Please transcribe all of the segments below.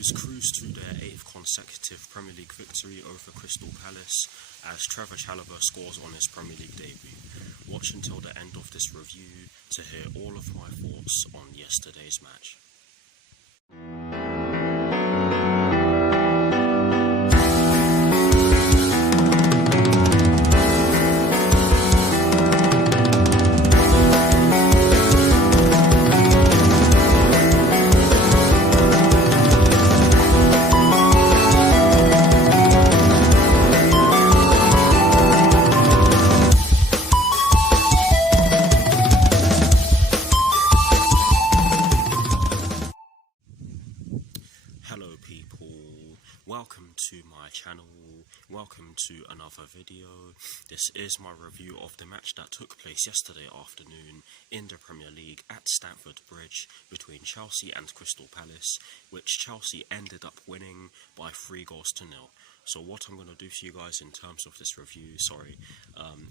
Blues cruise to their 8th consecutive Premier League victory over Crystal Palace as Trevor scores on his Premier League debut. Watch until the end of this review to hear all of my thoughts on yesterday's match. Hello people, welcome to my channel, welcome to another video. This is my review of the match that took place yesterday afternoon in the Premier League at Stamford Bridge between Chelsea and Crystal Palace, which Chelsea ended up winning by 3-0. So what I'm going to do for you guys in terms of this review,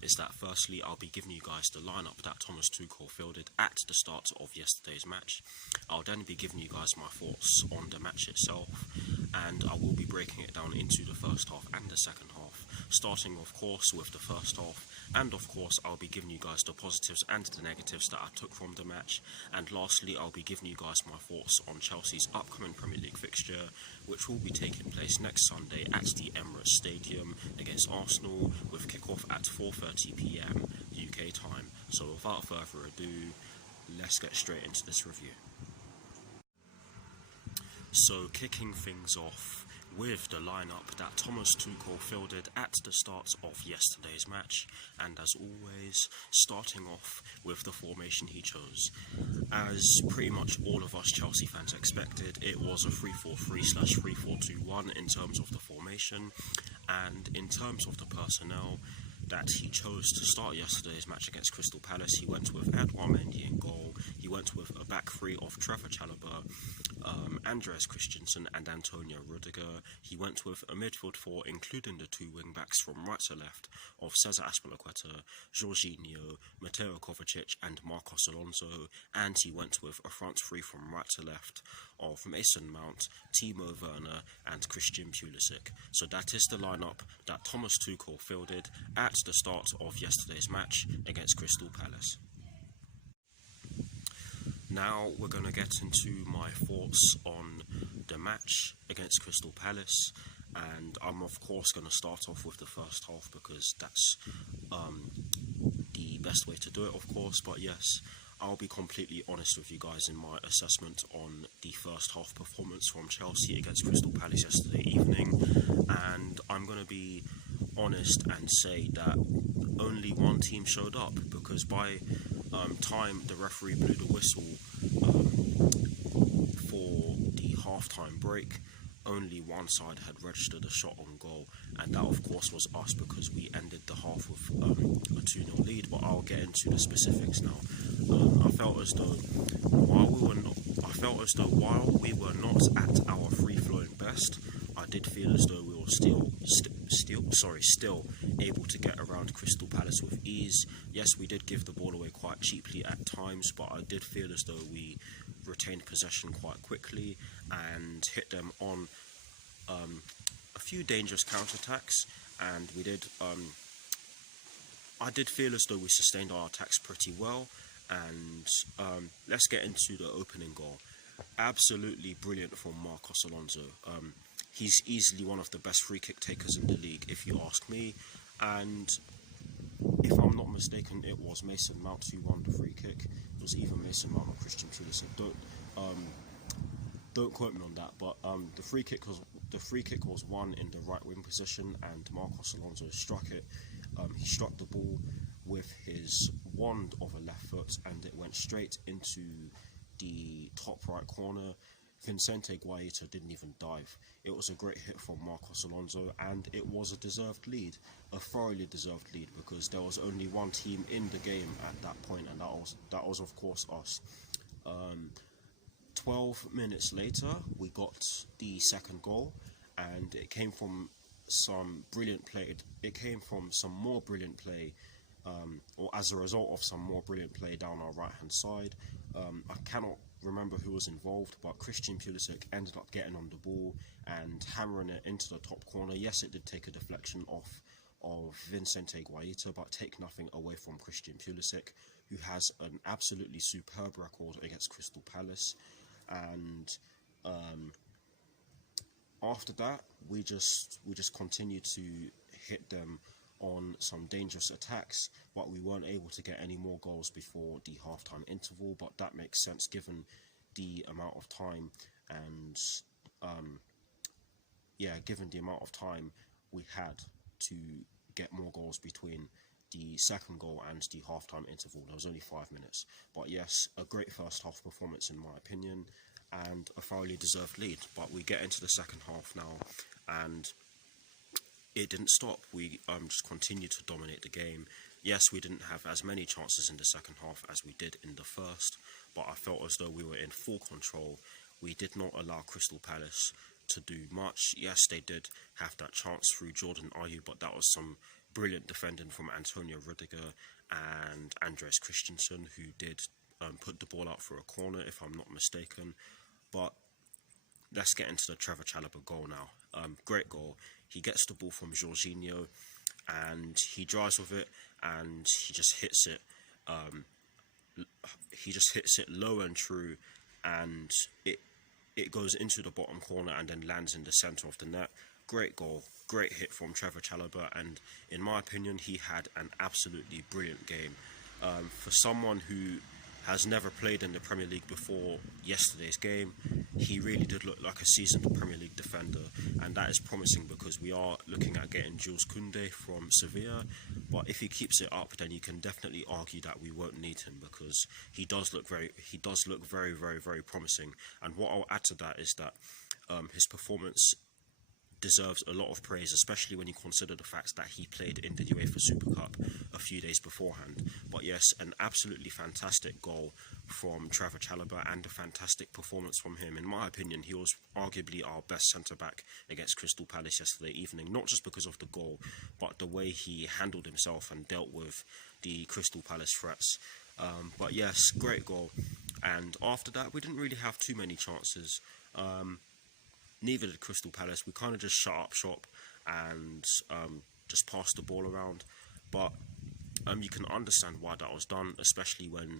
is that firstly I'll be giving you guys the lineup that Thomas Tuchel fielded at the start of yesterday's match. I'll then be giving you guys my thoughts on the match itself, and I will be breaking it down into the first half and the second half, starting of course with the first half, and of course I'll be giving you guys the positives and the negatives that I took from the match, and lastly I'll be giving you guys my thoughts on Chelsea's upcoming Premier League fixture, which will be taking place next Sunday at the Emirates Stadium against Arsenal, with kickoff at 4:30 PM UK time. So without further ado, let's get straight into this review. So kicking things off with the lineup that Thomas Tuchel fielded at the start of yesterday's match, and as always, starting off with the formation he chose. As pretty much all of us Chelsea fans expected, it was a 3-4-3/3-4-2-1 in terms of the formation, and in terms of the personnel that he chose to start yesterday's match against Crystal Palace. He went with Edouard Mendy in goal. He went with a back three of Trevor, Andreas Christensen and Antonio Rudiger. He went with a midfield four, including the two wing-backs from right to left of Cesar Azpilicueta, Jorginho, Mateo Kovacic and Marcos Alonso, and he went with a front three from right to left of Mason Mount, Timo Werner and Christian Pulisic. So that is the lineup that Thomas Tuchel fielded at the start of yesterday's match against Crystal Palace. Now we're going to get into my thoughts on the match against Crystal Palace, and I'm of course going to start off with the first half because that's the best way to do it, of course. But yes, I'll be completely honest with you guys in my assessment on the first half performance from Chelsea against Crystal Palace yesterday evening, and I'm going to be honest and say that only one team showed up, because by time the referee blew the whistle for the half-time break, only one side had registered a shot on goal, and that of course was us, because we ended the half with a 2-0 lead. But I'll get into the specifics now. I felt as though while we were not at our free-flowing best, I did feel as though we were still able to get around Crystal Palace with ease. Yes, we did give the ball away quite cheaply at times, but I did feel as though we retained possession quite quickly and hit them on a few dangerous counterattacks, and we did. I did feel as though we sustained our attacks pretty well, and let's get into the opening goal. Absolutely brilliant from Marcos Alonso. He's easily one of the best free kick takers in the league, if you ask me, and if I'm not mistaken, it was Mason Mount who won the free kick. It was either Mason Mount or Christian Pulisic. Don't quote me on that, but the free kick was won in the right wing position, and Marcos Alonso struck it. He struck the ball with his wand of a left foot, and it went straight into the top right corner. Vicente Guaita didn't even dive. It was a great hit from Marcos Alonso, and it was a deserved lead, a thoroughly deserved lead, because there was only one team in the game at that point, and that was of course us. 12 minutes later, we got the second goal, and it came from some brilliant play. It came from some more brilliant play, or as a result of some more brilliant play down our right hand side. I cannot remember who was involved, but Christian Pulisic ended up getting on the ball and hammering it into the top corner. Yes, it did take a deflection off of Vincente Guaita, but take nothing away from Christian Pulisic, who has an absolutely superb record against Crystal Palace. And after that, we just continued to hit them on some dangerous attacks, but we weren't able to get any more goals before the halftime interval. But that makes sense given the amount of time, and given the amount of time we had to get more goals between the second goal and the halftime interval. There was only 5 minutes, but yes, a great first half performance in my opinion, and a thoroughly deserved lead. But we get into the second half now, and it didn't stop. We just continued to dominate the game. Yes, we didn't have as many chances in the second half as we did in the first, but I felt as though we were in full control. We did not allow Crystal Palace to do much. Yes, they did have that chance through Jordan Ayew, but that was some brilliant defending from Antonio Rudiger and Andres Christensen, who did put the ball out for a corner, if I'm not mistaken. But let's get into the Trevor Chalobah goal now. Great goal. He gets the ball from Jorginho, and he drives with it, and he just hits it. He just hits it low and true, and it goes into the bottom corner and then lands in the centre of the net. Great goal, great hit from Trevor Chalobah, and in my opinion, he had an absolutely brilliant game. For someone who has never played in the Premier League before yesterday's game, he really did look like a seasoned Premier League defender, and that is promising because we are looking at getting Jules Koundé from Sevilla. But if he keeps it up, then you can definitely argue that we won't need him, because he does look very, very promising. And what I'll add to that is that his performance deserves a lot of praise, especially when you consider the fact that he played in the UEFA Super Cup a few days beforehand. But yes, an absolutely fantastic goal from Trevor Chalobah and a fantastic performance from him. In my opinion, he was arguably our best centre-back against Crystal Palace yesterday evening, not just because of the goal, but the way he handled himself and dealt with the Crystal Palace threats. But yes, great goal. And after that, we didn't really have too many chances. Neither did Crystal Palace. We kind of just shut up shop and just passed the ball around. But you can understand why that was done, especially when,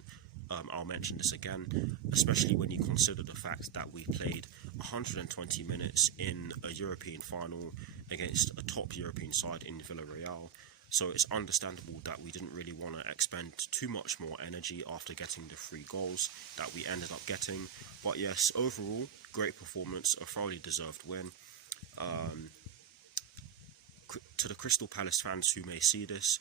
I'll mention this again, especially when you consider the fact that we played 120 minutes in a European final against a top European side in Villarreal. So it's understandable that we didn't really want to expend too much more energy after getting the 3 goals that we ended up getting. But yes, overall, great performance, a thoroughly deserved win. To the Crystal Palace fans who may see this,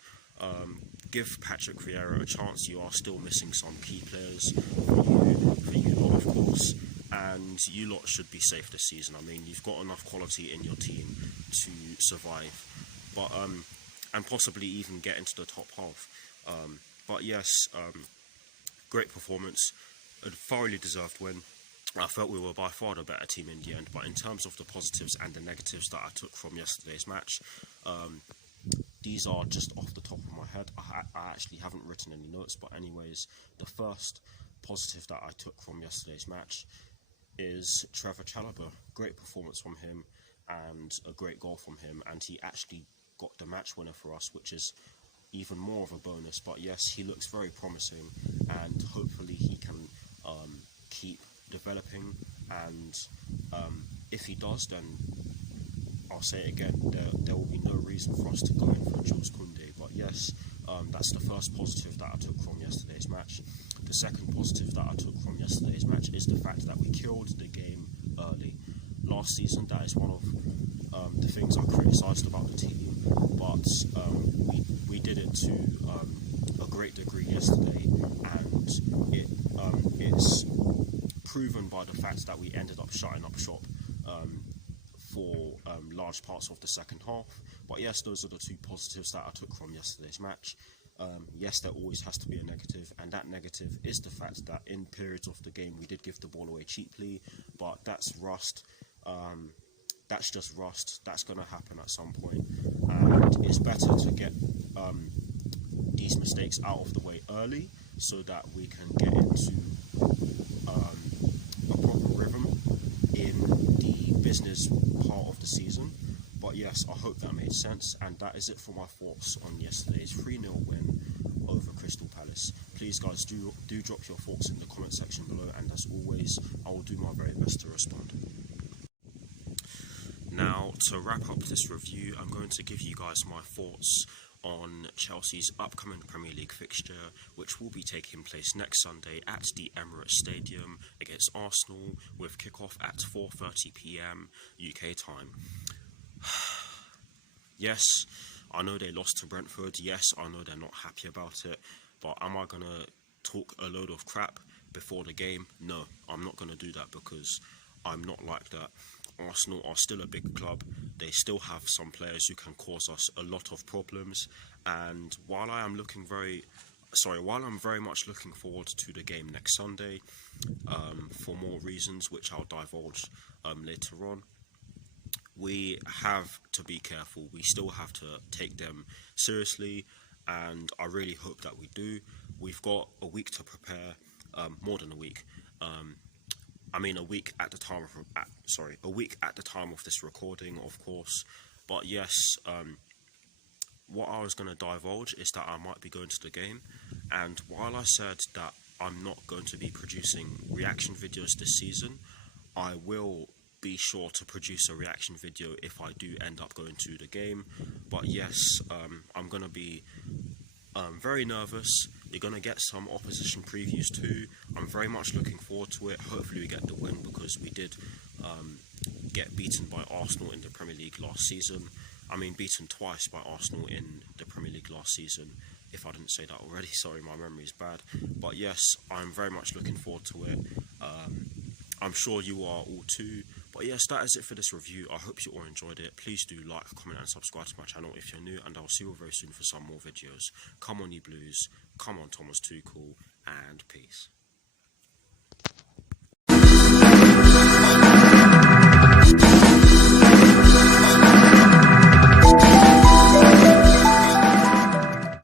give Patrick Vieira a chance. You are still missing some key players for you lot, of course, and you lot should be safe this season. I mean, you've got enough quality in your team to survive, but and possibly even get into the top half. But yes, great performance, a thoroughly deserved win. I felt we were by far the better team in the end, but in terms of the positives and the negatives that I took from yesterday's match, these are just off the top of my head. I actually haven't written any notes, but anyways, the first positive that I took from yesterday's match is Trevor Chalobah. Great performance from him and a great goal from him, and he actually got the match winner for us, which is even more of a bonus. But yes, he looks very promising, and hopefully he can keep developing, and if he does, then I'll say it again, there will be no reason for us to go in for Jules Koundé. But yes, that's the first positive that I took from yesterday's match. The second positive that I took from yesterday's match is the fact that we killed the game early. Last season, that is one of the things I criticised about the team, but we did it to a great degree yesterday, and it's proven by the fact that we ended up shutting up shop for large parts of the second half. But yes, those are the 2 positives that I took from yesterday's match. Yes, there always has to be a negative, and that negative is the fact that in periods of the game we did give the ball away cheaply, but that's rust. That's just rust. That's going to happen at some point, and it's better to get these mistakes out of the way early so that we can get into business part of the season. But yes, I hope that made sense, and that is it for my thoughts on yesterday's 3-0 win over Crystal Palace. Please guys, do drop your thoughts in the comment section below, and as always, I will do my very best to respond. Now, to wrap up this review, I'm going to give you guys my thoughts on Chelsea's upcoming Premier League fixture, which will be taking place next Sunday at the Emirates Stadium against Arsenal, with kickoff at 4:30 PM UK time. Yes, I know they lost to Brentford. Yes, I know they're not happy about it. But am I going to talk a load of crap before the game? No, I'm not going to do that, because I'm not like that. Arsenal are still a big club. They still have some players who can cause us a lot of problems. And while I'm very much looking forward to the game next Sunday, for more reasons which I'll divulge later on, we have to be careful. We still have to take them seriously, and I really hope that we do. We've got a week to prepare, more than a week. A week at the time of this recording, of course. But yes, what I was going to divulge is that I might be going to the game, and while I said that I'm not going to be producing reaction videos this season, I will be sure to produce a reaction video if I do end up going to the game. But yes, I'm going to be very nervous. You're going to get some opposition previews too. I'm very much looking forward to it. Hopefully we get the win, because we did get beaten by Arsenal in the Premier League last season. Beaten twice by Arsenal in the Premier League last season. If I didn't say that already, sorry, my memory is bad. But yes, I'm very much looking forward to it. I'm sure you are all too. But yes, that is it for this review. I hope you all enjoyed it. Please do like, comment and subscribe to my channel if you're new, and I'll see you all very soon for some more videos. Come on you Blues, come on Thomas Tuchel, and peace.